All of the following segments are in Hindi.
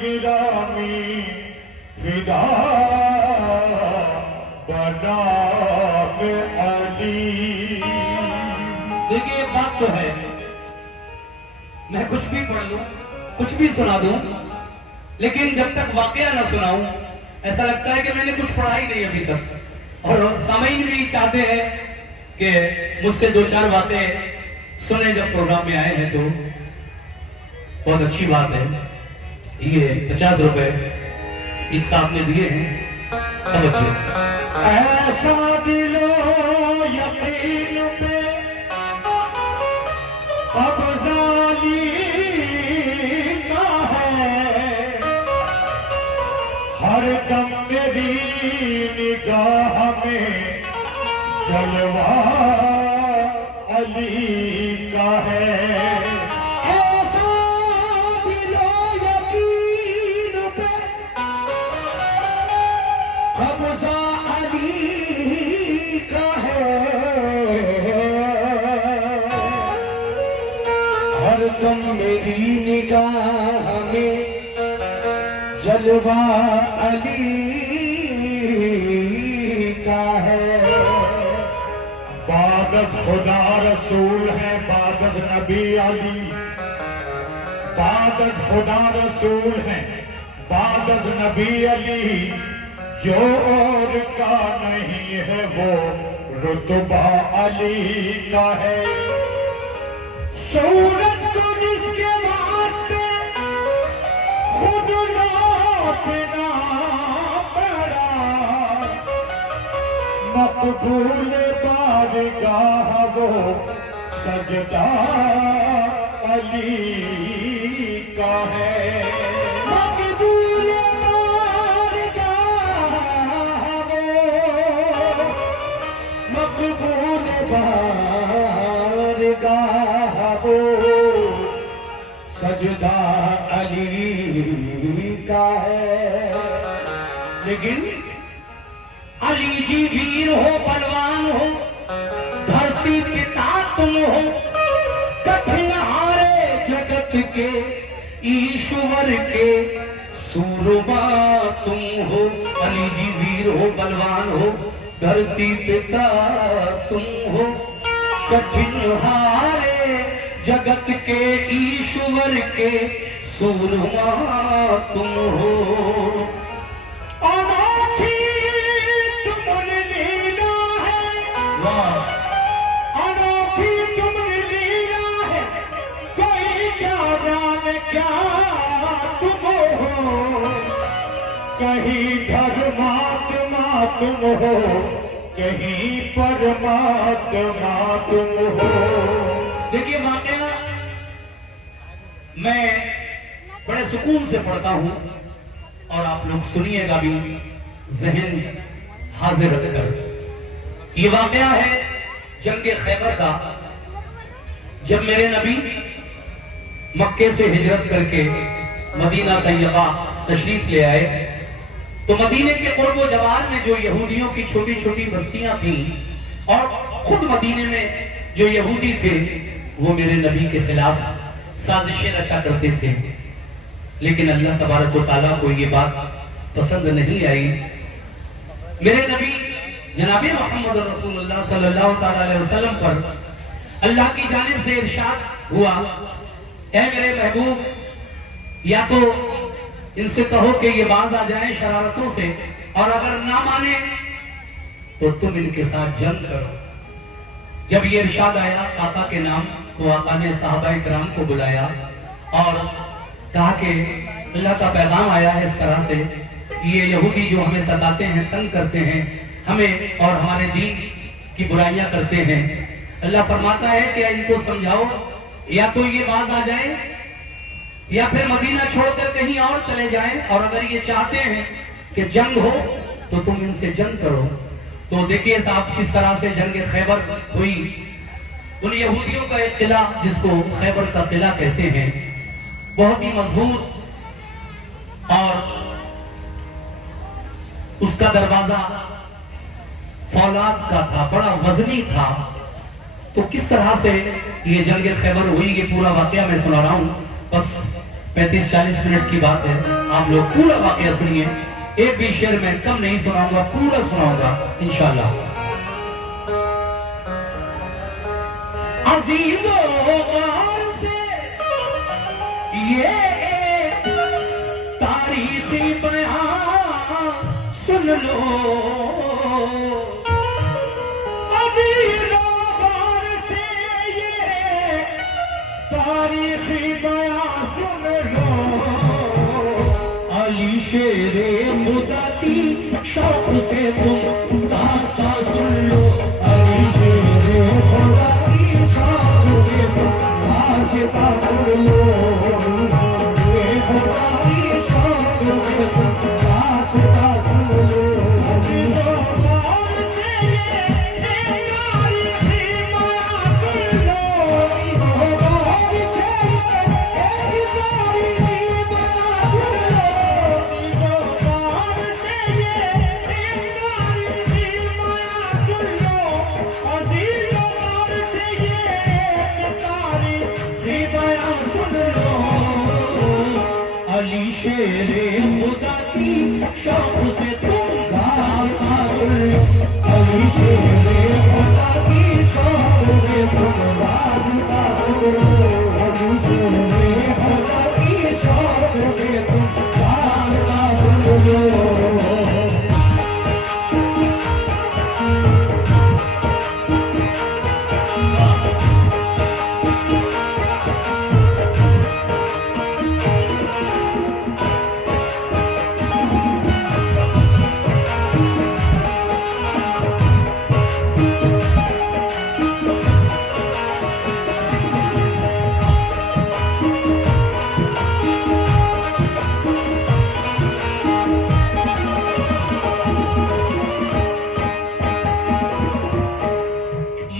गिरामी फिदा बनाम अली। देखिए एक बात तो है, मैं कुछ भी पढ़ लूं, कुछ भी सुना दूं, लेकिन जब तक वाकया ना सुनाऊं ऐसा लगता है कि मैंने कुछ पढ़ा ही नहीं अभी तक। और सामीन भी चाहते हैं कि मुझसे दो चार बातें सुने जब प्रोग्राम में आए हैं, तो बहुत अच्छी बात है। ये 50 रुपए एक साहब ने दिए हैं तवज्जो। ऐसा दिलो यकीन पे कब्ज़ाली का है, हर दम मेरी निगाह में जलवा अली का है। ऐसा दिलो यकीन पे कब्ज़ा अली का है, हर दम मेरी निगाह में जलवा अली का है। बादत खुदा रसूल है, बादत नबी अली, बादत खुदा रसूल है, बादत नबी अली, जो और का नहीं है वो रुतबा अली का है। सूरज को जिसके वास्ते खुद नापना पड़ा, मकबूल बारगाह वो सजदा अली का है। मकबूल बारगाह वो, मकबूल बारगाह वो सजदा अली का है। लेकिन अली जी वीर हो, बलवान हो, धरती पिता तुम हो, कठिन हारे जगत के ईश्वर के सूरमा तुम हो। अली जी वीर हो, बलवान हो, धरती पिता तुम हो, कठिन हारे जगत के ईश्वर के सूरमा तुम हो। अनोखी तुमने लीला है, वाह, अनोखी तुमने लीला है, कोई क्या जाने क्या तुम हो। कहीं धर्मात्मा तुम हो, कहीं परमात्मा तुम हो। देखिए वाकया मैं बड़े सुकून से पढ़ता हूं और आप लोग सुनिएगा भी जहन हाजिर रखकर। ये वाकया है जंग खैबर का, जब मेरे नबी मक्के से हिजरत करके मदीना तैयबा तशरीफ ले आए, तो मदीने के कुर्ब जवार में जो यहूदियों की छोटी छोटी बस्तियां थीं और खुद मदीने में जो यहूदी थे वो मेरे नबी के खिलाफ साजिशें रचा करते थे। लेकिन अल्लाह तबारक व तआला को ये बात पसंद नहीं आई। मेरे नबी जनाब मोहम्मद रसूलुल्लाह सल्लल्लाहु अलैहि वसल्लम पर अल्लाह की जानिब से इरशाद हुआ, ऐ मेरे महबूब, या तो इनसे कहो कि ये बाज आ जाएं शरारतों से, और अगर ना माने तो तुम इनके साथ जंग करो। जब ये इरशाद आया आका के नाम, तो आका ने सहाबाए किराम को बुलाया और कहा कि अल्लाह का पैगाम आया है इस तरह से, ये यहूदी जो हमें सताते हैं, तंग करते हैं, हमें और हमारे दीन की बुराइयां करते हैं। अल्लाह फरमाता है कि इनको समझाओ, या तो ये बाज आ जाए या फिर मदीना छोड़कर कहीं और चले जाएं, और अगर ये चाहते हैं कि जंग हो तो तुम इनसे जंग करो। तो देखिए साहब किस तरह से जंग खैबर हुई। उन यहूदियों का एक किला जिसको खैबर का किला कहते हैं, बहुत ही मजबूत, और उसका दरवाजा फौलाद का था, बड़ा वजनी था। तो किस तरह से ये जंग खैबर हुई, ये पूरा वाकया मैं सुना रहा हूं। बस 35-40 मिनट की बात है। आप लोग पूरा वाकया सुनिए, एक भी शेर में कम नहीं सुनाऊंगा, पूरा सुनाऊंगा इंशाल्लाह। अजीजों गौर से ये तारीखी बयान सुन लो, अजीजों गौर से ये तारीखी बयान सुन लो। अली शेरे खुदा की शौक से तुम दास्तां सुन लो, अली शेरे खुदा की शौक से तुम दास्तां सुन लो। ये खुदा की शौक से तुम दास्तां सुन लो। अजीजों गौर से ये तारीखी बयान सुन लो। अजीजों गौर से ये तारीखी बयान सुन लो। अजीजों गौर से ये तारीखी बयान सुन लो। अजीजों गौर से ये तारीखी बयान सुन लो। अली शेरे खुदा की शौक से तुम दास्तां सुन लो, अली शेरे खुदा की शौक से तुम दास्तां सुन लो। अली शेरे खुदा की शौक से तुम दास्तां सुन लो।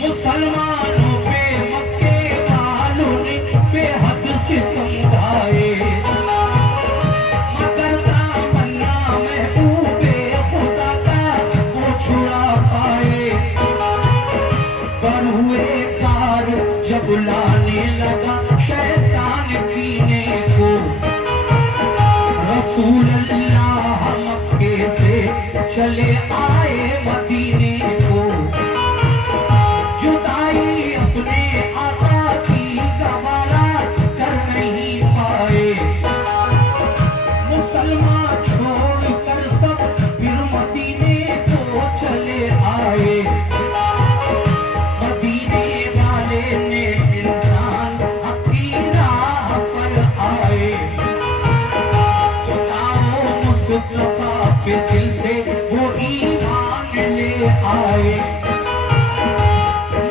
मुसलमानों पे मक्के वालों ने बेहद सितम ढाए, मगर तमन्ना महबूबे खुदा का वो छुड़ा पाए। पर हुए कार जब लाने लगा शैतान पीने को, रसूल अल्लाह मक्के से चले आए मदीने को। जुदाई अपने आका की गवारा कर नहीं पाए, मुसलमान छोड़कर सब फिर मदीने को चले आए। मदीने वाले ने इंसान की राह पर आए, खुदाओ मुस्तफा पे दिल से वो ईमान ले आए।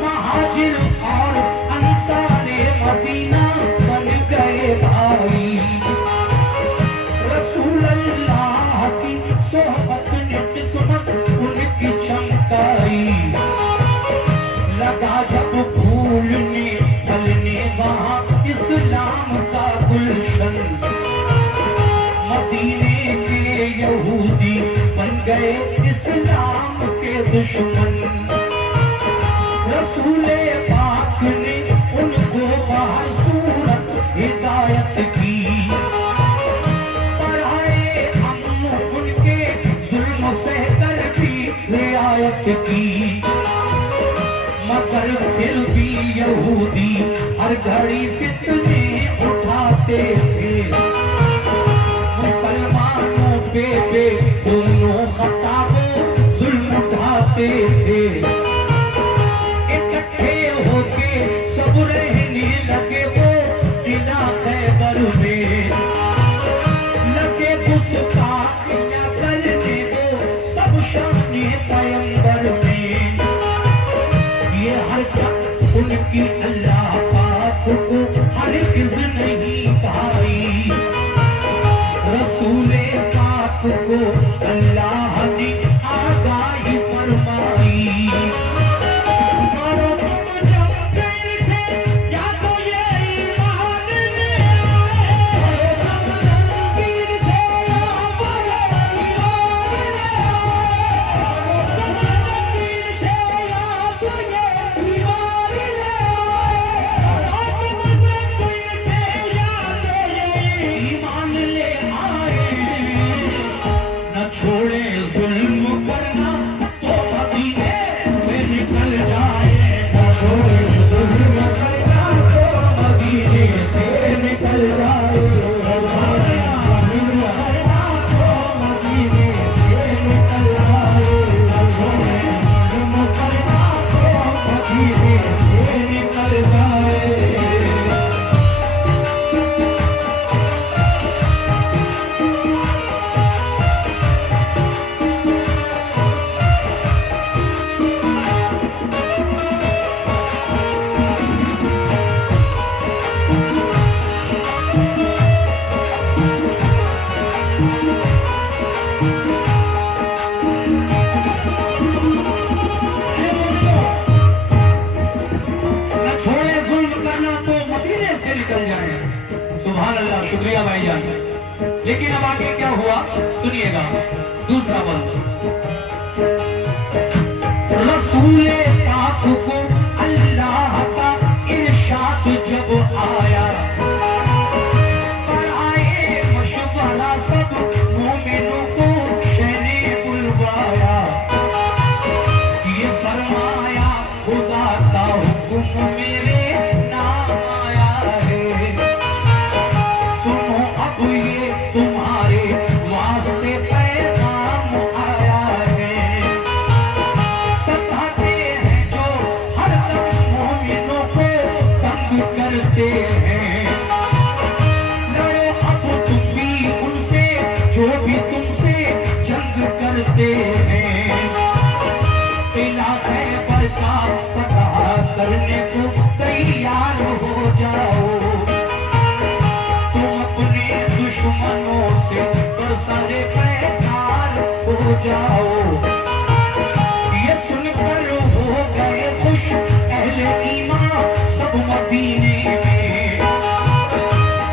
महाजिर और अंसारे मदीना बन गए भाई, रसूल अल्लाह की सोहबत ने किस्मत उनकी चमकाई। लगा जब फूलने फलने वहाँ इस्लाम का गुलशन, मदीने के यहूदी बन गए इस्लाम के दुश्मन। रसूले पाक ने उनको बाहर सूरत हिदायत की, पढ़ाए हम उनके जुल्म सहकर भी रियायत की। मगर फिर भी यहूदी हर घड़ी फितने उठाते थे, मुसलमानों पे दोनों खताबों जुल्म उठाते थे। इकट्ठे होके सब रहने लगे वो किला खैबर में, लगे गुस्ताखियां करने वो सब शाने पैगंबर में। ये हरकत उनकी अल्लाह पाक को हरगिज़ नहीं भाई, रसूले पाक को अल्लाह ने आगाही फरमाई। भाईजान। लेकिन अब आगे क्या हुआ सुनिएगा, दूसरा बंद। रसूले पाक को अल्लाह का इरशाद जब आया, पर आए मशवरा सब मोमिनों को शहने बुलवाया। ये फरमाया खुदा का हुक्म मेरे नाम आया है, सुनो अब ये तुम्हारे वास्ते पैगाम आया है। सताते हैं जो हरदम मोमिनों को तंग करते हैं, लड़ो अब तुम भी उनसे जो भी तुमसे जंग करते हैं। किला खैबर का फतह करने को तैयार हो जाओ, तुम अपने दुश्मनों से बरसाने पैदार हो जाओ। ये सुनकर हो गए खुश अहले ईमान सब मदीने में,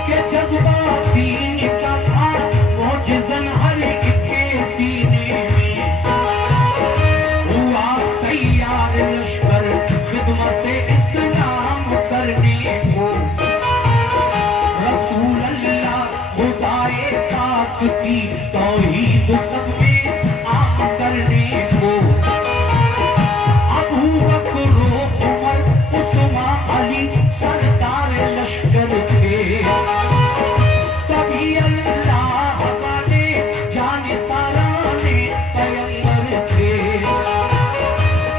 के जज्बा दीन का था मौजिज़न हर एक के सीने में। हुआ तैयार लश्कर खिदमत इस्लाम करने को, रसूल अल्लाह खुदाए पाक की तौहीद सब में आम करने को। अबू बकर उमर उस्मान अली सरदार लश्कर थे, सभी अल्लाह वाले जाने साराने पैगंबर थे।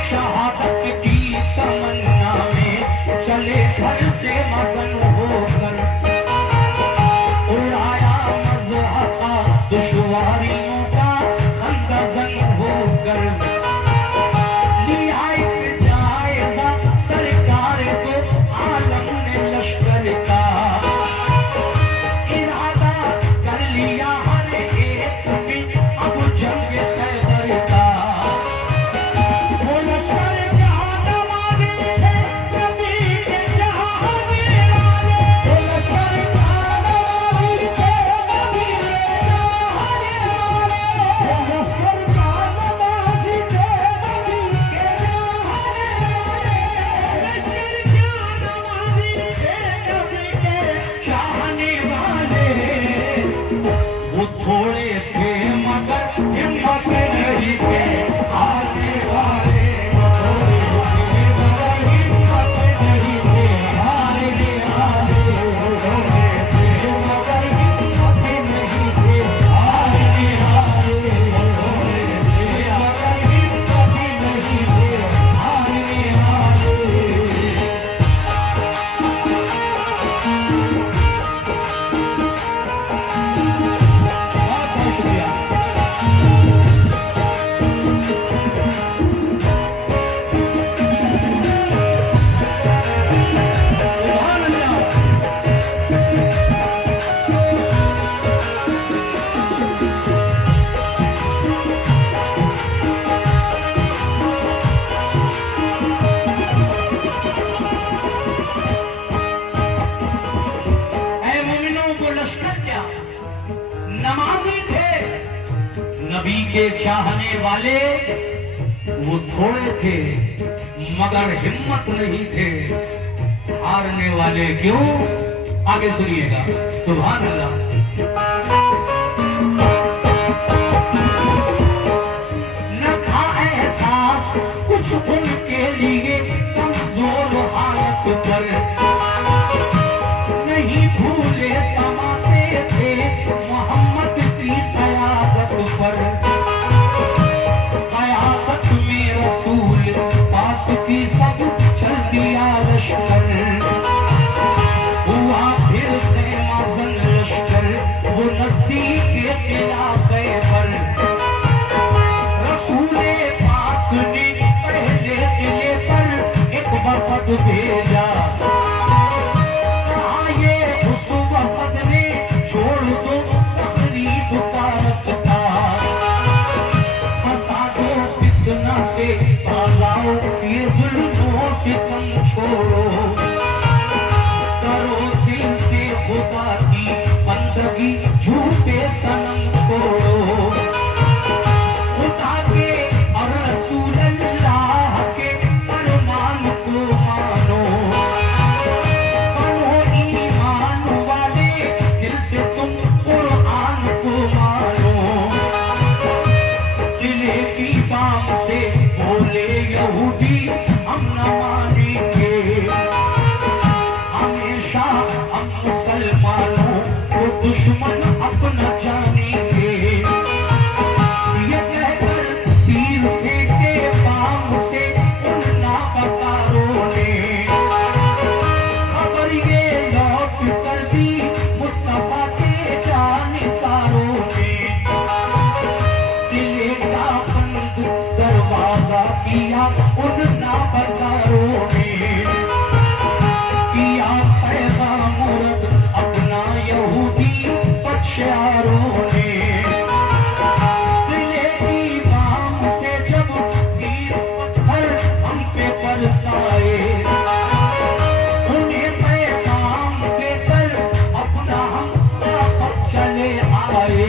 शहादत की तमन्ना में चले घर से मगन होकर, उड़ाया मज़हक़ा दुश्वारियों का खंदज़न होकर। लिया एक जायज़ा सरकार को आलम ने लश्कर का, इरादा कर लिया हर एक ने अब जंग खैबर का। वो लश्कर का नवाज़े थे नबी के चाहने वाले, वो लश्कर का नवाज़े थे नबी के चाहने वाले, वो लश्कर का नवाज़े थे नबी के चाहने वाले, लश्कर का नवाज़े थे नबी के चाहने वाले। वो थोड़े थे मगर हिम्मत नहीं थे हारने वाले, वो थोड़े थे मगर हिम्मत नहीं थे हारने वाले, वो थोड़े थे मगर हिम्मत नहीं थे हारने वाले, वो थोड़े थे मगर हिम्मत नहीं थे हारने वाले। बहुत बहुत शुक्रिया। सुभान अल्लाह। ऐ मोमिनों को लश्कर क्या, नमाजी थे, नबी के चाहने वाले। वो थोड़े थे मगर हिम्मत नहीं थे हारने वाले। क्यों? आगे सुनिएगा, सुभान अल्लाह। न था एहसास कुछ उनके लिए कमजोर हालत पर, नहीं भूले समाते थे मोहम्मद की क़यादत पर। क़यादत में रसूल पाक की सब चल दिया लश्कर, हुआ फिर ख़ैमाज़न लश्कर वो नज़दीक किला खैबर। रसूले पाक ने पहले किले पर एक वफ़द भेजा, उस वफ़द ने छोड़ दो तक़रीब का रास्ता, फसादो फितना से बाज़ाओ ये जुल्मों से तुम छोड़ो, करो दिल से खुदा की बंदगी होशियारों ने किले की बाम से जब तीर पत्थर हम पे बरसाए, उन्हें पैगाम देकर अपना हम वापस चले आए।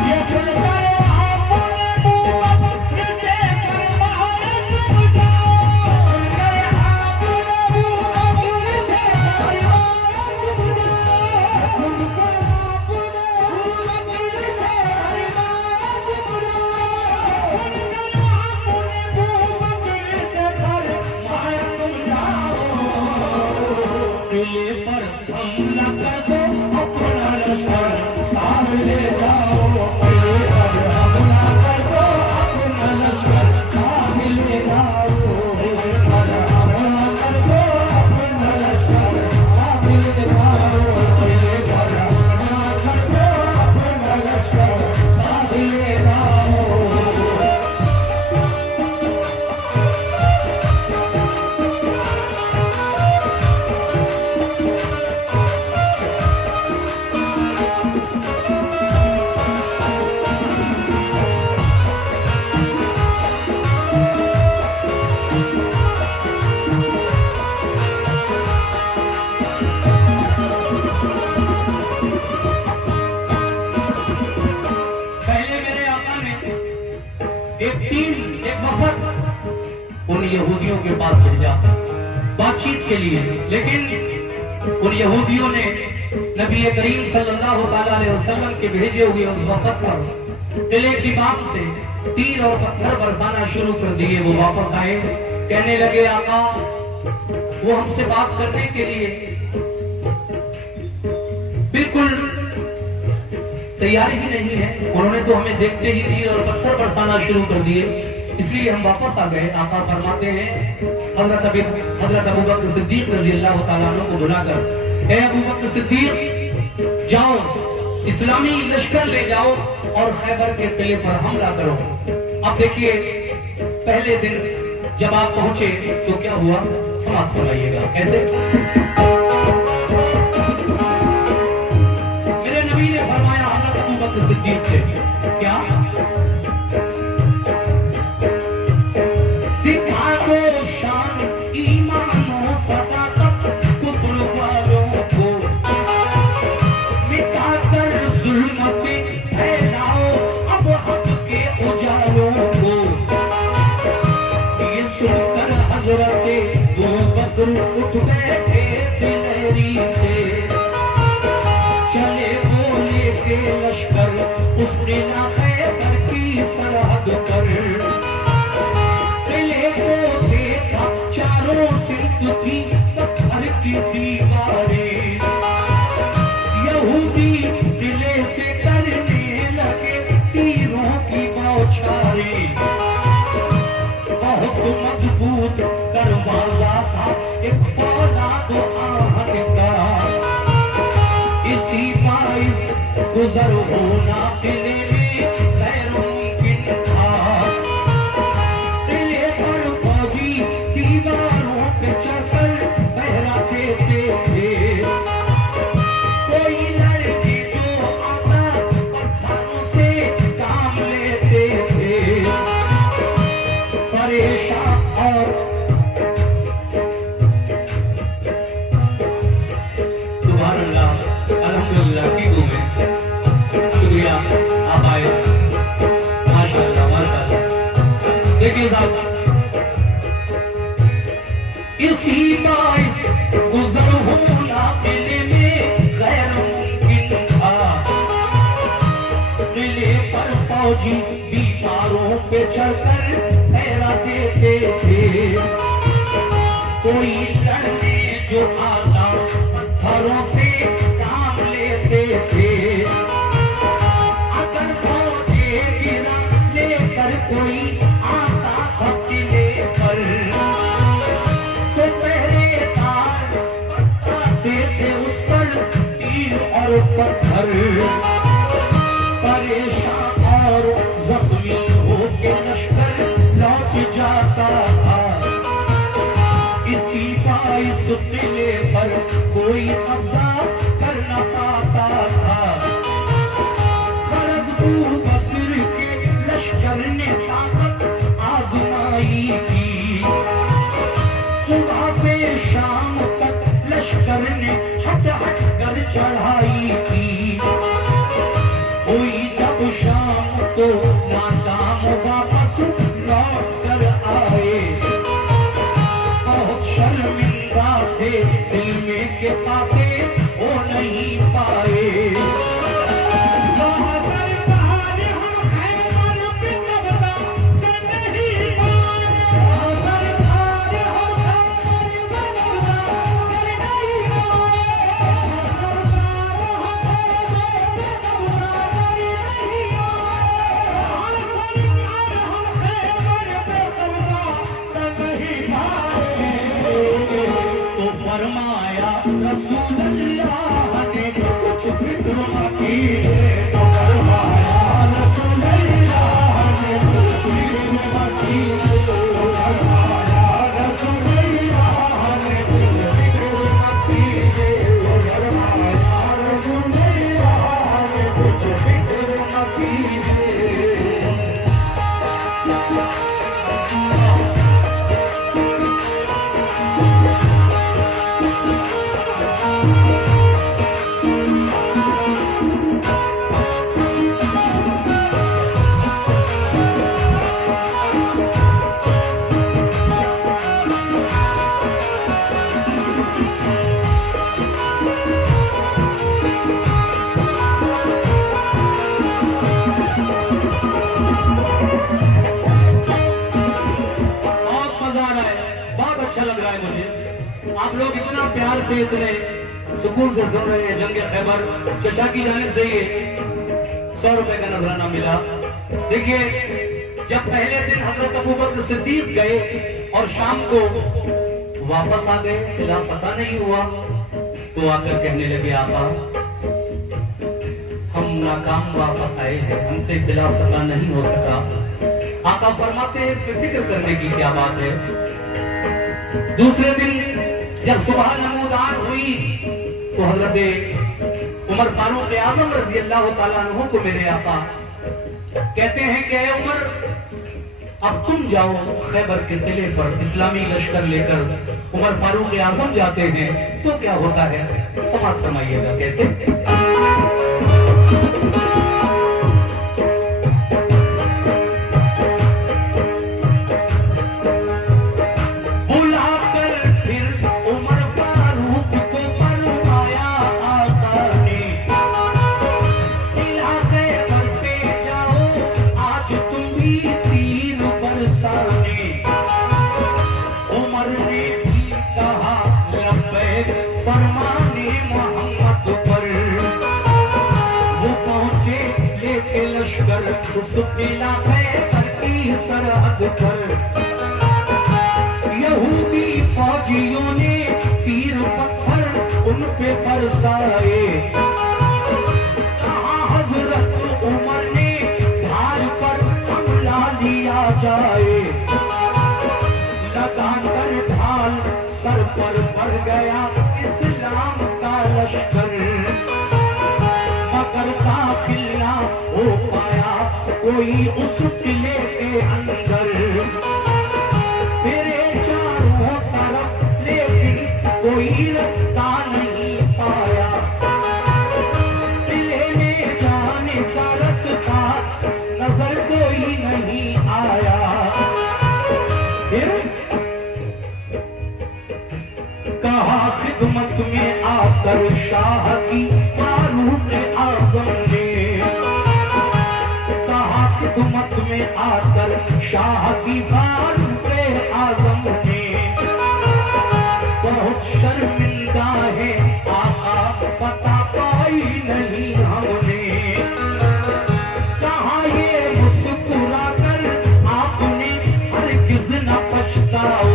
ये सुनकर आपने मुँह बंद से फरमाया तुम जाओ, सुनकर आपने मुँह बंद से फरमाया तुम जाओ, सुनकर आपने मुँह बंद से फरमाया तुम जाओ, सुनकर आपने मुँह बंद से फरमाया तुम जाओ। किले पर हमला कर दो, अपना लश्कर साथ ले जाओ। किले पर हमला कर दो, अपना लश्कर साथ ले जाओ। किले पर हमला कर दो, अपना लश्कर साथ ले जाओ। किले पर हमला कर दो, अपना लश्कर साथ ले जाओ। पहले मेरे आका ने एक वफद उन यहूदियों के पास भेजा बातचीत के लिए, लेकिन उन यहूदियों ने नबी करीम सल्लल्लाहु अलैहि वसल्लम के भेजे हुए उस वफद पर किले की बाम से तीर और पत्थर बरसाना शुरू कर दिए। वो वापस आए, कहने लगे आका वो हमसे बात करने के लिए बिल्कुल तैयारी ही नहीं है, उन्होंने तो हमें देखते ही तीर और पत्थर बरसाना शुरू कर दिए, इसलिए हम वापस आ गए। आका फरमाते हैं हजरत अबू बकर सिद्दीक रजी अल्लाह तआला अन्हु को बुलाकर, ए अबू बकर सिद्दीक जाओ इस्लामी लश्कर ले जाओ और खैबर के किले पर हमला करो। अब देखिए पहले दिन जब आप पहुंचे तो क्या हुआ, समाप्त सुनाइएगा कैसे। मेरे नबी ने फरमाया हजरत अबू बकर सिद्दीक से, क्या दिखा दो शान ईमानो सदाकत कुफ्र वालों को, मिटाकर जुल्मत फैलाओ अब हक के उजालों को। ये सुनकर हजरत अबू बकर उठ बैठे दिलेरी से, चले बोले के लश्कर उस किला खैबर की सरहद पर। किले को देखा चारों सिर्फ थी पत्थर की दीवारें, यहूदी किले से करने लगे तीरों की बौछारें। बहुत मजबूत दरवाजा था एक फौलाद आहट का, इसी बाइस गुजर होना किले में गैर मुमकिन था। किले पर फौजी दीवारों पे चढ़कर पहरा देते थे, कोई लड़की जो आता पत्थरों से काम लेते थे। परेशान और सुभान अल्लाह अल्हम्दुलिल्लाह की दुआ में शुक्रिया आप आए, माशाअल्लाह माशाअल्लाह। देखिए साहब इसी बाइस गुजर होना किले में गैर मुमकिन था। किले पर फौजी दीवारों पे चढ़कर पहरा देते थे, कोई लड़ने जो आता पत्थरों से काम लेते थे। अगर फौजी गिरा लेकर कोई आता था किले पर, तो पहरेदार बरसाते थे उस पर तीर और पत्थर। परेशान और जख्मी होके लश्कर लौट जाता था। इसी बाइस किले पर कोई कब्जा कर न पाता था। से इतने सुकून से सुन रहे हैं जंग खैबर, चचा की जानिब से ये 100 रुपए का नजराना मिला। देखिए, जब पहले दिन हजरत अबू बकर सिद्दीक गए और शाम को वापस आ गए, खिला पता नहीं हुआ, तो आकर कहने लगे आका हम नाकाम वापस आए हैं, हमसे खिला पता नहीं हो सका। आका फरमाते हैं इस पे फिक्र करने की क्या बात है। दूसरे दिन जब सुबह नमूदान हुई तो हजरत उमर फारूक आजम रजी अल्लाह तआला अन्हु को मेरे आका कहते हैं कि ऐ उमर, अब तुम जाओ खैबर के किले पर इस्लामी लश्कर लेकर। उमर फारूक आजम जाते हैं तो क्या होता है, समाप्त फरमाइएगा कैसे। उस किला खैबर की सरहद पर यहूदी फौजियों ने तीर पत्थर उन पे बरसाए। कहा हजरत उमर ने ढाल पर हमला लिया जाए। लगाकर ढाल सर पर पड़ गया इस्लाम का लश्कर, मगर दाखिल ना हो पाया कोई उस किले के अंदर। मेरे चारों तरफ लेकिन कोई रास्ता नहीं पाया, किले में जाने का रास्ता नजर कोई नहीं आया। फिर कहा खिदमत में आकर शाह की फारूक आजम ने, खिदमत में आकर शाह की फारूक आजम ने, बहुत शर्मिंदा है आका पता पाई नहीं हमने। कहा ये मुस्कुरा कर आपने हरगिज़ न पछताओ,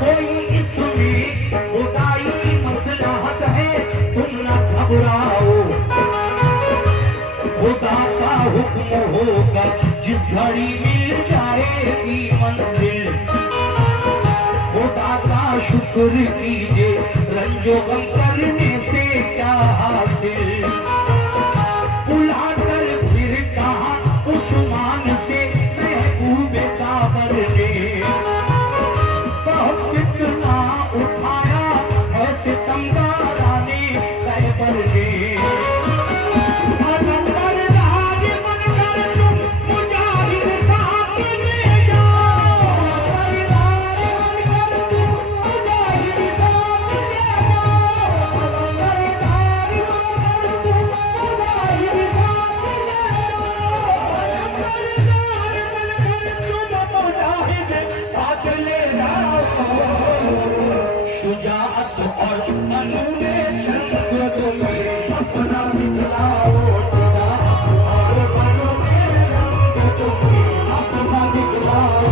कोई इसमें खुदाई मसलहत है तुम न घबराओ। खुदा का हुक्म होगा जिस घड़ी मिल जाएगी मंजिल, खुदा का शुक्र कीजिए रंजो गम करने से क्या हासिल। बुलाकर फिर कहा उस्मान से महबूब काबर ने, बहुत फितना उठाया ऐसे तंगाराने खैबर ने। शुजाअत और अनूने चंद को तुम्हें अपना दिखलाओ, और अनूने चंद को तुम्हें अपना दिखलाओ।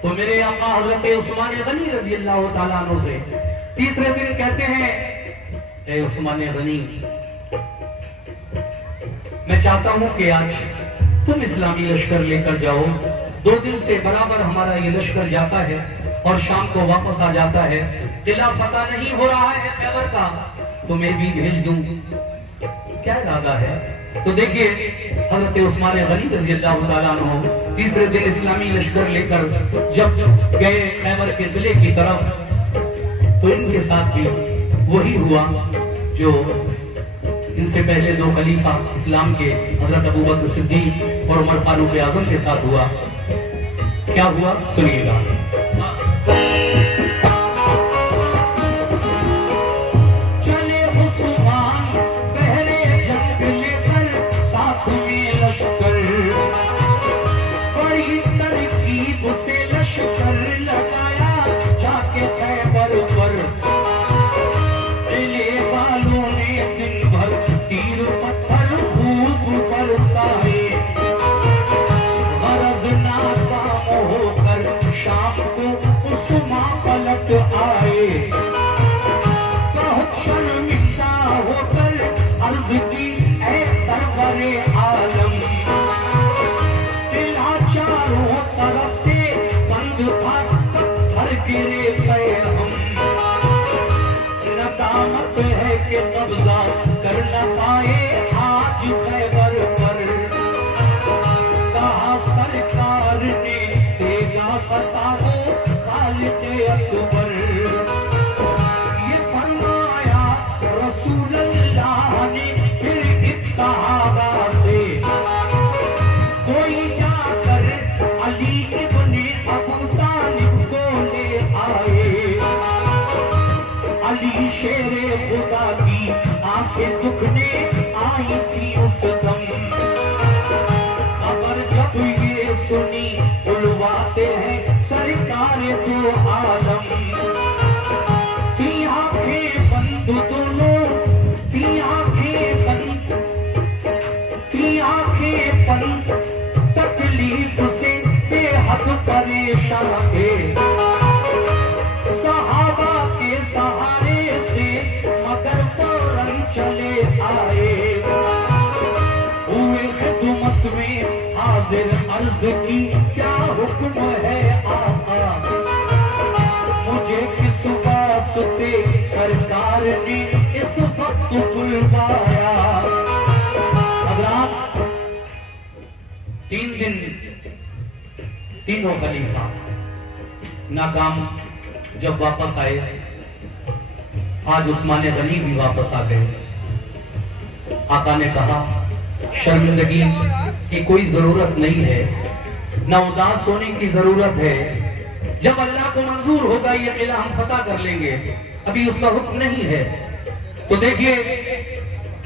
तो मेरे आका हजरत उस्मान गनी रजी अल्लाह तआला अन्हु से तीसरे दिन कहते हैं, ए उस्मान गनी, मैं चाहता हूं कि आज तुम इस्लामी लश्कर लेकर जाओ। 2 दिन से बराबर हमारा ये लश्कर जाता है और शाम को वापस आ जाता है। किला फतह नहीं हो रहा है खैबर का, तो मैं भी भेज दूं, क्या इरादा है? तो देखिए हजरत उस्मान गनी रज़ी अल्लाह तआला अन्हु तीसरे दिन इस्लामी लश्कर लेकर जब गए खैबर के किले की तरफ, तो इनके साथ भी वही हुआ जो इनसे पहले दो खलीफा इस्लाम के हजरत अबू बकर सिद्दीक और उमर फारूक आजम के साथ हुआ। क्या हुआ सुनिएगा। चले उस्मान पहरे जंग लेकर साथ में लश्कर, बड़ी तरकीब से लश्कर लगाया जाके खैबर पर। किले वालों ने दिन भर तीर पत्थर खूब बरसाए, गरज नाकाम होकर शाम को उस्मान पलट आए। बहुत शर्मिंदा होकर अर्ज की ऐ सरवरे आलम, किला चारों तरफ से बंद था, पत्थर गिरे पे हम। नदामत है कि कब्जा कर न पाए आज खैबर पर, कहा सरकार ने देगा फतह वो खालिद अकबर। ये फरमाया रसूल अल्लाह ने फिर एक सहाबा से, कोई जाकर अली इब्ने अबू तालिब को ले आए। अली शेरे खुदा की आंखें दुखने आई थी उस दम, खबर जब ये सुनी बुलवाते हैं सरकार दो आलम। थी आंखें बंद दोनों, थी आंखें बंद, थी आंखें बंद, तकलीफ से बेहद परेशान थे। सहाबा के सहारे से मगर फौरन चले आए, हुए खिदमत में हाजिर, अर्ज की क्या हुक्म है आका, मुझे किस वास्ते सरकार ने इस वक्त बुलवाया। हज़रात 3 दिन तीनों खलीफा नाकाम जब वापस आए, आज उस्मान गनी भी वापस आ गए। आका ने कहा शर्मिंदगी की कोई जरूरत नहीं है, ना उदास होने की जरूरत है, जब अल्लाह को मंजूर होगा ये किला हम फतह कर लेंगे, अभी उसका हुक्म नहीं है। तो देखिए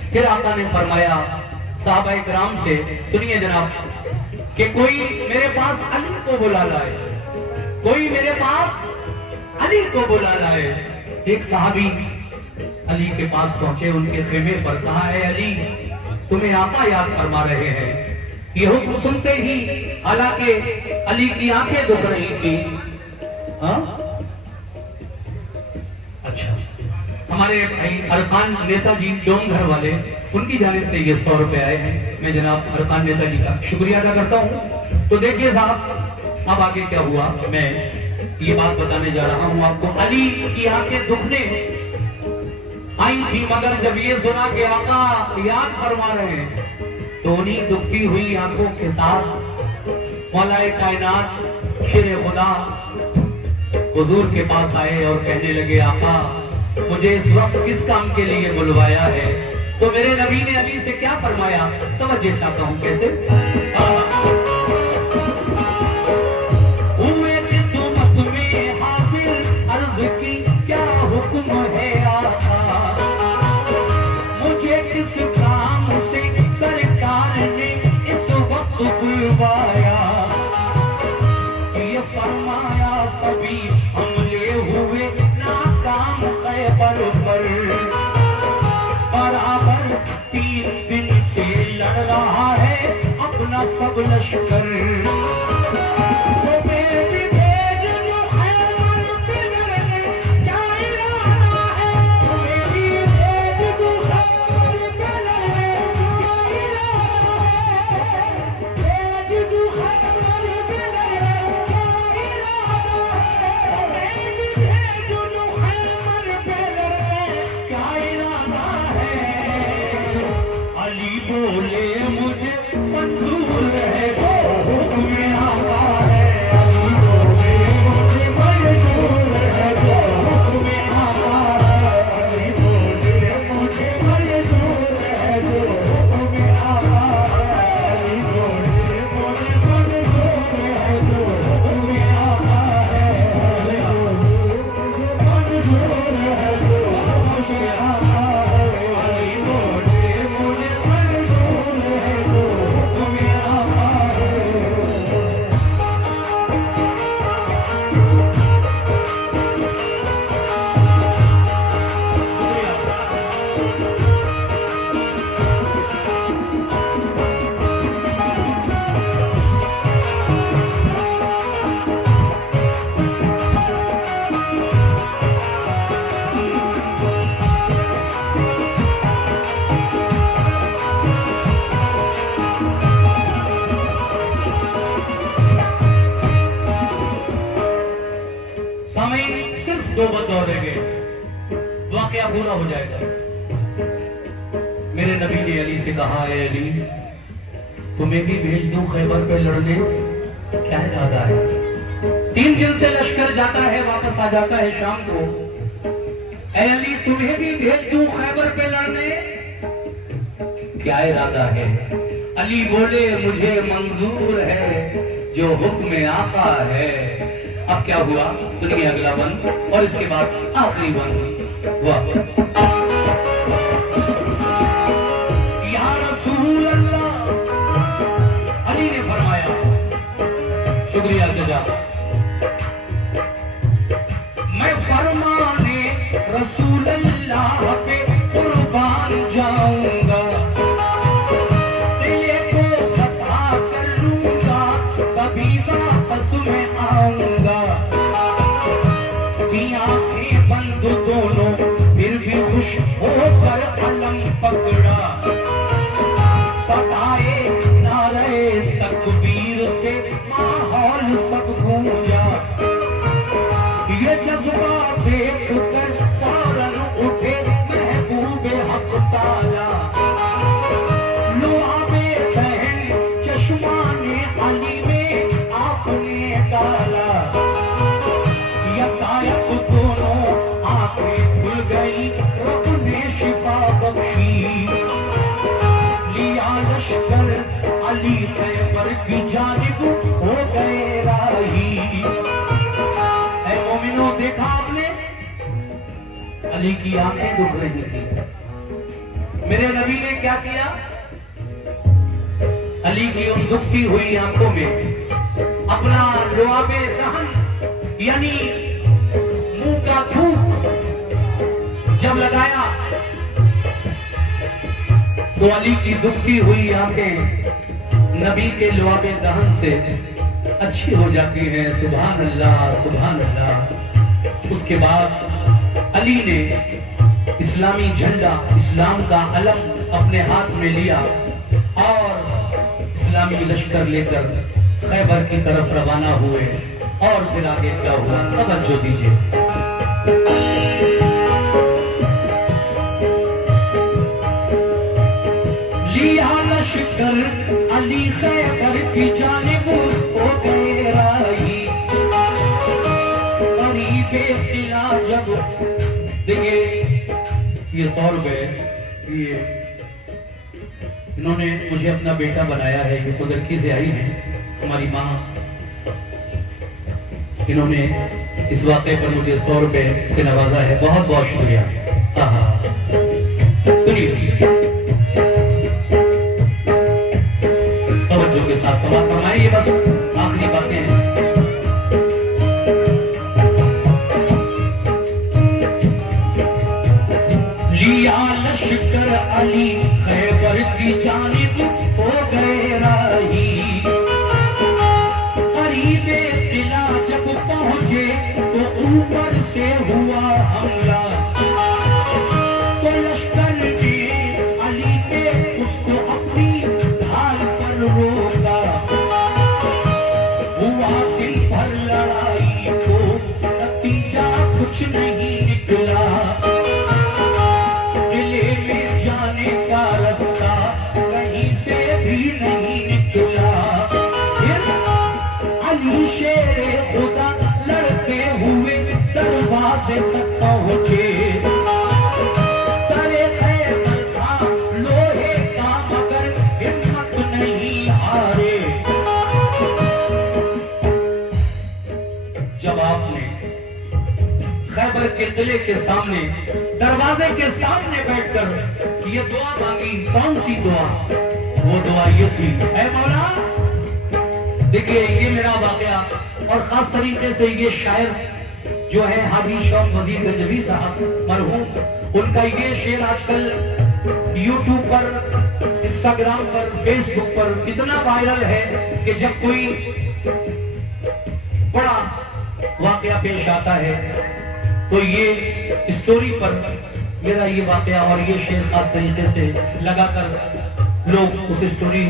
फिर आका ने फरमाया साहबा इकराम से, सुनिए जनाब, कि कोई मेरे पास अली को बुला लाए, कोई मेरे पास अली को बुला लाए। एक सहाबी अली के पास पहुंचे, उनके खेमे पर कहा है अली तुम्हें आका याद फरमा रहे हैं। ये हुक्म सुनते ही हालांकि अली की आंखें दुख रही थी। हाँ अच्छा, हमारे भाई अरकान नेता जी डोम घर वाले, उनकी जानिब से ये 100 रुपए आए हैं, मैं जनाब अरकान नेता जी का शुक्रिया अदा करता हूँ। तो देखिए साहब अब आगे क्या हुआ, मैं ये बात बताने जा रहा हूँ आपको। अली की आंखें दुखने आई थी, मगर जब ये सुना कि आका याद फरमा रहे हैं, तो उन्हीं दुखती हुई आंखों के साथ मौलाए कायनात शेर खुदा हुजूर के पास आए और कहने लगे आका मुझे इस वक्त किस काम के लिए बुलवाया है? तो मेरे नबी ने अली से क्या फरमाया, तवज्जो चाहता हूँ कैसे। हुए खिदमत में हाजिर, अर्ज की क्या हुक्म है आका, मुझे किस काम से सरकार ने इस वक्त बुलवाया। ये फरमाया सभी हमले हुए नाकाम खैबर पर, बराबर 3 दिन से लड़ रहा है अपना सब लश्कर। तो मैं भी भेज दूं खैबर पे लड़ने, क्या इरादा है? मैं भी भेज दूं खैबर पे लड़ने, क्या इरादा है? भेज दूं खैबर पे लड़ने, क्या इरादा है? मैं भी भेज दूं खैबर बोले मुझे मंजूर है वो हुक्म आका है। अली बोले मुझे मंजूर है वो हुक्म आका है। अली बोले मुझे मंजूर है वो हुक्म आका है। अली बोले मुझे मंजूर है वो हुक्म आका है। अली बोले मुझे मंजूर है वो हुक्म आका है। अली बोले मुझे मंजूर है वो हुक्म आका है। सामीन सिर्फ 2 बंद और रह गए, वाकया पूरा हो जाएगा। मेरे नबी ने अली से कहा, है अली तुम्हें भी भेज दूं खैबर पे लड़ने, क्या इरादा है? 3 दिन से लश्कर जाता है, वापस आ जाता है शाम को। ऐ अली तुम्हें भी भेज दूं खैबर पे लड़ने, क्या इरादा है? अली बोले मुझे मंजूर है जो हुक्म आका है। अब क्या हुआ सुनिए अगला बंद और इसके बाद आखिरी बंद हुआ। या रसूल अल्लाह, अली ने फरमाया, शुक्रिया जजा, मैं फरमाने रसूल अल्लाह पे कुर्बान जाऊंगा, दिले को फतह कर लूंगा, कभी वापस में आऊंगा। आंखें बंद दोनों फिर भी खुश होकर अलम पकड़ा, सताए नारे तकबीर से माहौल सब गूंजा। ये जज्बा देख कर फौरन उठे महबूबे हक तारा, लुआबे बहन चश्मा ने अली में आपने डाला। यकायक दोनों आंखें खुल गई, रब ने शिफा बख्शी। लिया लश्कर अली खैबर की जानिब हो गए राही। ऐ मोमिनो, देखा आपने अली की आंखें दुख रही थी। मेरे नबी ने क्या किया? अली की उन दुखती हुई आंखों में अपना लुआबे दहन यानी मुंह का थूक जब लगाया तो अली की दुखती हुई आंखें नबी के लुआबे दहन से अच्छी हो जाती हैं। सुभान अल्लाह, सुभान अल्लाह। उसके बाद अली ने इस्लामी झंडा, इस्लाम का अलम अपने हाथ में लिया और इस्लामी लश्कर लेकर खैबर की तरफ रवाना हुए। और फिर आगे क्या हुआ, तवज्जो दीजिए। लिया लश्कर अली खैबर की जानिब हो गए राही। करीबे किला जब देखिए, ये 100 रुपए ये इन्होंने मुझे अपना बेटा बनाया है, ये कुदरती से आई है हमारी माँ। इन्होंने इस वाक़े पर मुझे 100 रुपए से नवाजा है, बहुत बहुत शुक्रिया। सुनिए, तवज्जो के साथ समाप्त फरमाइए, ये बस आखिरी बातें हैं। लिया लश्कर अली खैबर की जानिब हो गए राही। करीबे किला जब पहुंचे तो ऊपर से हुआ हमला, तो लश्कर ने अली पे उसको अपनी ढाल पर रोका। हुआ दिन भर लड़ाई को नतीजा कुछ नहीं निकला। किले में जाने का रास्ता किले के सामने दरवाजे के सामने बैठकर ये दुआ मांगी। कौन सी दुआ? वो दुआ ये थी, ऐ मौला। देखिए ये मेरा वाकया और खास तरीके से ये शायर जो है हाजी शौक वजीर गंजवी साहब मरहूम, उनका ये शेर आजकल यूट्यूब पर, इंस्टाग्राम पर, फेसबुक पर इतना वायरल है कि जब कोई बड़ा वाकया पेश आता है तो ये स्टोरी पर मेरा ये वाकया और ये शेर खास तरीके से लगाकर लोग उस स्टोरी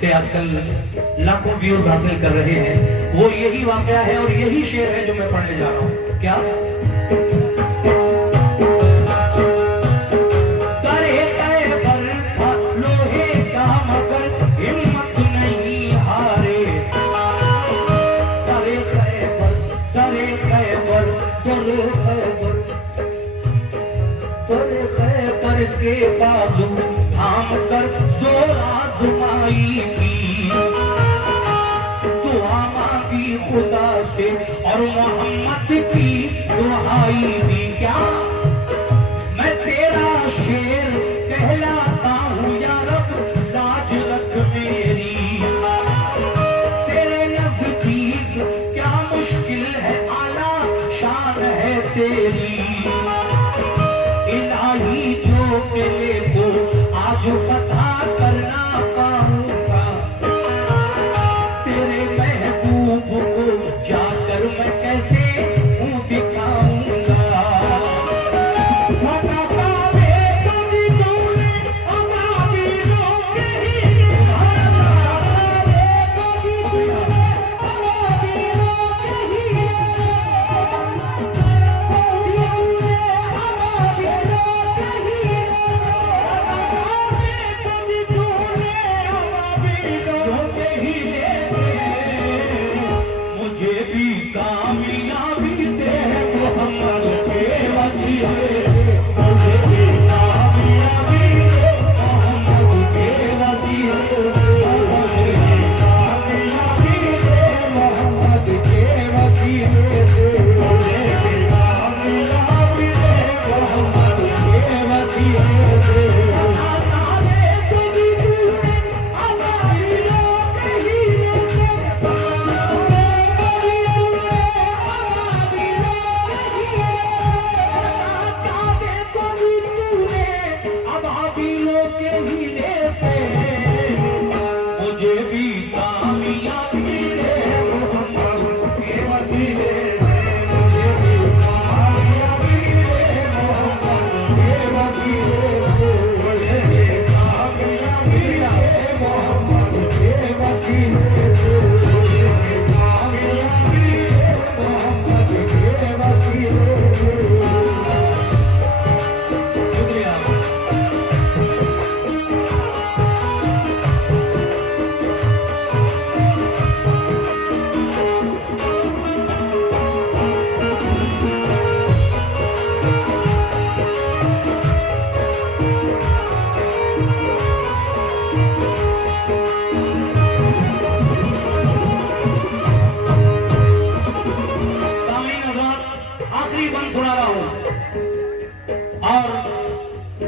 से आजकल लाखों व्यूज हासिल कर रहे हैं। वो यही वाकया है और यही शेर है जो मैं पढ़ने जा रहा हूं। क्या? करे खैबर था लोहे का मगर हिम्मत नहीं हारे। करे खैबर, करे खैबर, करे खैबर, करे खैबर के बाजू थाम कर जोर आजमाई की। दुआ मांगी खुदा से और मोहम्मद की दुहाई दी। क्या मैं तेरा शेर कहलाता हूँ या रब, लाज रख मेरी। तेरे नजदीक क्या मुश्किल है, आला शान है तेरी। इलाही जो मेरे को आज फतह करना पाऊंगा, तेरे महबूब को जाकर मैं कैसे मुंह दिखाऊंगा।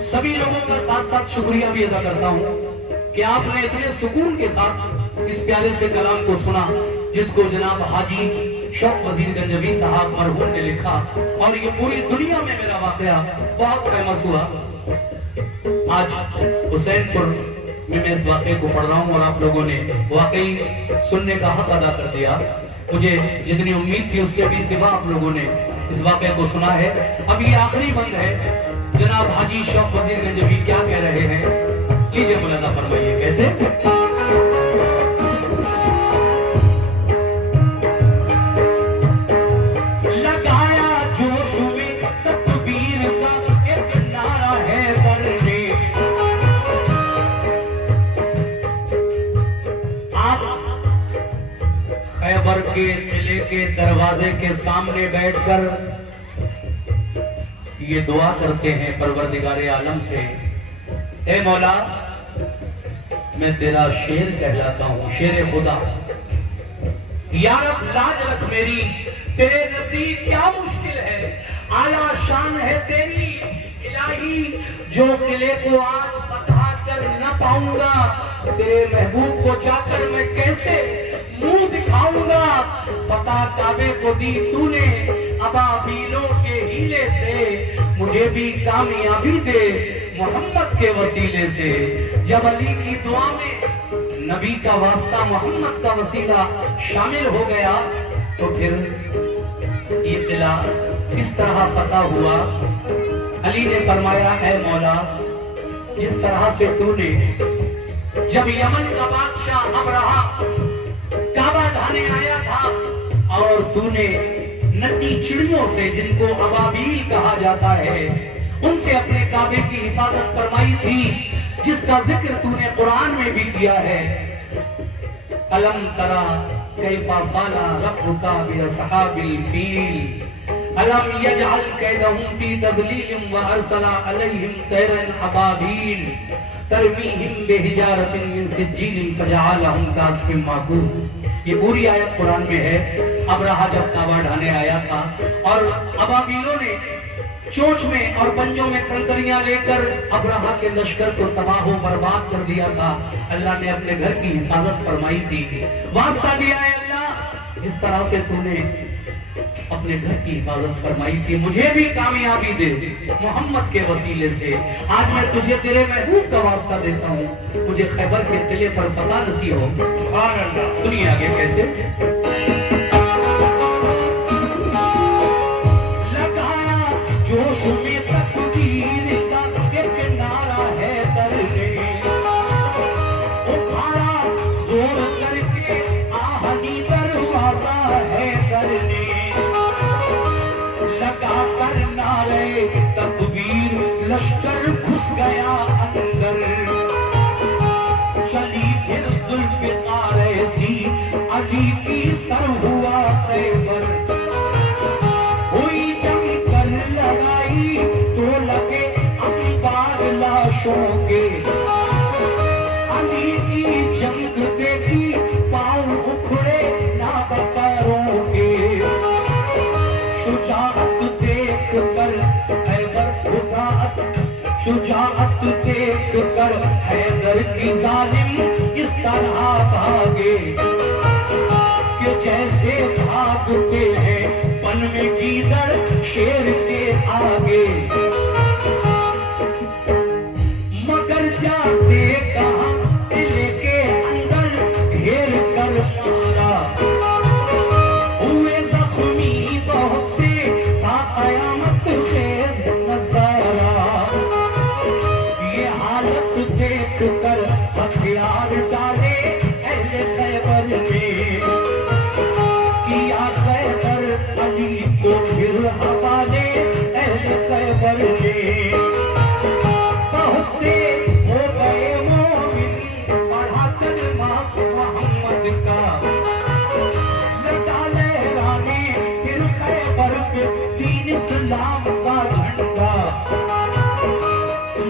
सभी लोगों का साथ साथ शुक्रिया भी अदा करता हूँ कि आपने इतने सुकून के साथ इस प्यारे से कलाम को सुना जिसको जनाब हाजी शौक वजीर गंजवी साहब मरहूम ने लिखा, और ये पूरी दुनिया में मेरा वाकया बहुत फेमस हुआ। आज हुसैनपुर में मैं इस वाकये को पढ़ रहा हूँ और आप लोगों ने वाकई सुनने का हक अदा कर दिया। मुझे जितनी उम्मीद थी उससे भी सिवा आप लोगों ने इस वाकये को सुना है। अब ये आखिरी बंद है। जनाब हाजी शौक वजीर गंजवी क्या कह रहे हैं, लीजिए मुलाजा फरमाइए। कैसे? लगाया जोश में तकबीर का एक नारा है बरने। आप खैबर के किले के दरवाजे के सामने बैठकर ये दुआ करते हैं परवरदिगारे आलम से, ए मौला मैं तेरा शेर कहलाता हूँ, शेर खुदा। या रब लाज रख मेरी, तेरे नजदीक क्या मुश्किल है, आला शान है तेरी इलाही। जो किले को आज फतह कर न पाऊंगा, तेरे महबूब को जाकर मैं कैसे मुंह दिखाऊंगा। फतह काबे को दी तूने अबाबीलों के हीले से, मुझे भी कामयाबी दे मोहम्मद के वसीले से। जब अली की दुआ में नबी का वास्ता मोहम्मद का वसीला शामिल हो गया, तो फिर ये किला किस तरह फतह हुआ। अली ने फरमाया, ऐ मौला, जिस तरह से तूने जब यमन का बादशाह अबरहा काबा ढाने आया था, और तूने नन्ही चिड़ियों से, जिनको अबाबील कहा जाता है, उनसे अपने काबे की हिफाजत फरमाई थी, जिसका जिक्र तूने कुरान में भी किया है। अलम तरा कैफा फअला रब्बुका बिअस्हाबिल फील, अलम यजअल कैदहुम फी तदलील व अरसला अलैहिम तैरन अबाबील तरमीहिम बिहिजारतिन मिन सिज्जील फजअलहुम कास्फिन माकूल। ये पूरी आयत कुरान में है। अबरहा जब काबा ढाने आया था और अबाबीलों ने चोंच में और पंजों में कंकरियां लेकर अबरहा के लश्कर को तबाह बर्बाद कर दिया था, अल्लाह ने अपने घर की हिफाजत फरमाई थी। वास्ता दिया है अल्लाह, जिस तरह से तूने अपने घर की हिफाजत फरमाई थी, मुझे भी कामयाबी दे मोहम्मद के वसीले से। आज मैं तुझे तेरे महबूब का वास्ता देता हूँ, मुझे खैबर के किले पर फतह नसीब हो। सुभान अल्लाह। सुनिए आगे कैसे। जोश में तकदीर का एक नारा है दर्जे, उठाया जोर करके आहनी दरवाजा है दर्जे, लगा कर नारे तकबीर लश्कर घुस गया अंदर, चली फिर जुल्फ़िकार ऐसी अली की सर हुआ खैबर, तो लगे अंबार लाशों के, अली की जंग देखी पांव उखड़े ना बकरों के, शुजाअत देख कर खैबर खुदाअत, शुजाअत देख कर हैदर की जालिम इस तरह भागे कि जैसे भागते हैं वन में गीदड़ शेर के आगे, मगर जाते कहां किले के अंदर घेर कर मारा, हुए जख्मी बहुत से था कयामत खेज नजारा। ये हालत देख कर हथियार डाले अहले खैबर ने, किया खैबर अली को फिर हवाले अहले खैबर ने। बहुत से हो गए मोमिन पढ़ा कलमा मोहम्मद का, लगा लहराने फिर खैबर पे दीन इस्लाम का झंडा,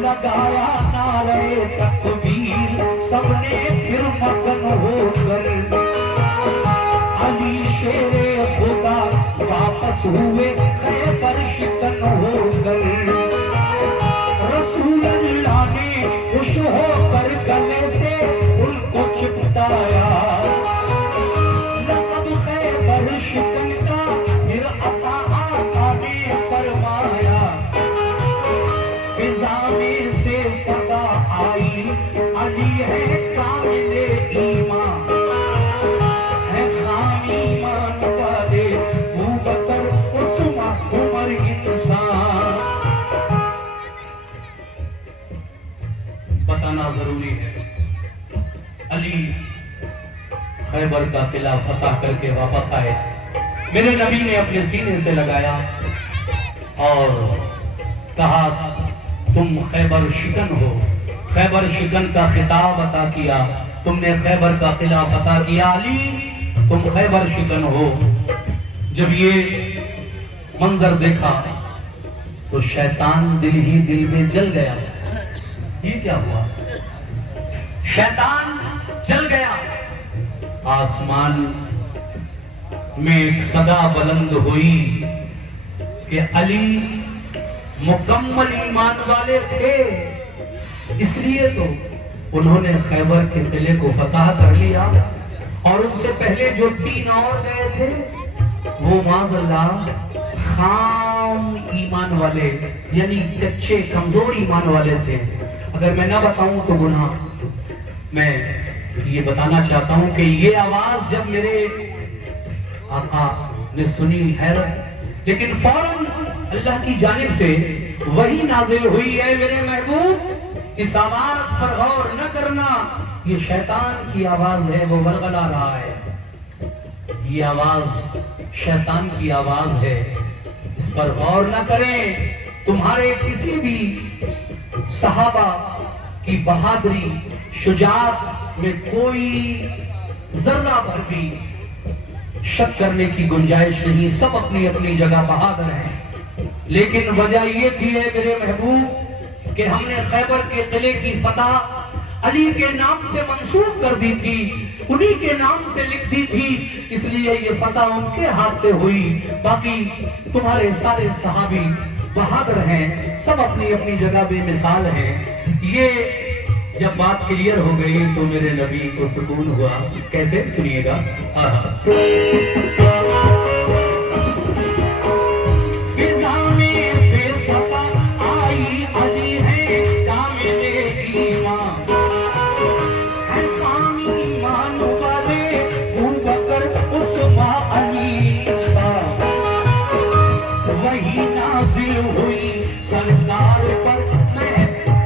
लगाया नारे तकबीर सबने फिर मगन होकर, अली शेरे खुदा वापस हुए खैबर शिकन होकर, रसूल अल्लाह ने खुश होकर गले से उनको चिपटाया, लक़ब खैबर शिकन का फिर अता आका ने फरमाया, फिजा में से सदा आई अली है कामिले ईमान, बताना जरूरी है। अली खैबर का किला फतह करके वापस आए, मेरे नबी ने अपने सीने से लगाया और कहा, तुम खैबर शिकन हो। खैबर शिकन का खिताब अता किया, तुमने खैबर का किला फतह किया, अली तुम खैबर शिकन हो। जब ये मंजर देखा तो शैतान दिल ही दिल में जल गया। ये क्या हुआ? शैतान जल गया। आसमान में एक सदा बुलंद हुई कि अली मुकम्मल ईमान वाले थे, इसलिए तो उन्होंने खैबर के किले को फतह कर लिया। और उससे पहले जो 3 और गए थे वो माज़अल्लाह खाम ईमान वाले, यानी कच्चे कमजोर ईमान वाले थे। अगर मैं ना बताऊं तो गुनाह। मैं ये बताना चाहता हूं कि ये आवाज जब मेरे आका ने सुनी, हैरत, लेकिन फौरन अल्लाह की जानिब से वही नाजिल हुई है, मेरे महबूब इस आवाज पर गौर न करना, ये शैतान की आवाज है, वो वरगला रहा है। ये आवाज शैतान की आवाज है, इस पर गौर न करें। तुम्हारे किसी भी सहाबा की बहादुरी शुजाअत में कोई जर्रा भर भी शक करने की गुंजाइश नहीं, सब अपनी अपनी जगह बहादुर हैं। लेकिन वजह ये थी है मेरे महबूब कि हमने खैबर के किले की फतह अली के नाम से मंसूब कर दी थी, उन्हीं के नाम से लिख दी थी, इसलिए ये फतह उनके हाथ से हुई। बाकी तुम्हारे सारे सहाबी बहादुर हैं, सब अपनी अपनी जगह बेमिसाल हैं। ये जब बात क्लियर हो गई तो मेरे नबी को सुकून हुआ। कैसे, सुनिएगा। वही नाज़िल हुई सरकार पर,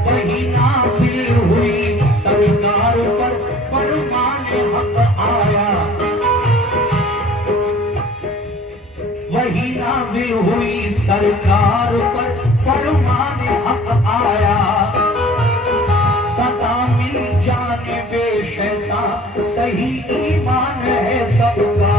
वही नाज़िल हुई सरकार पर, फरमाने हक आया। वही नाज़िल हुई सरकार पर, फरमाने हक आया। सदा मिल जाने बे शैतान, सही ईमान है सबका।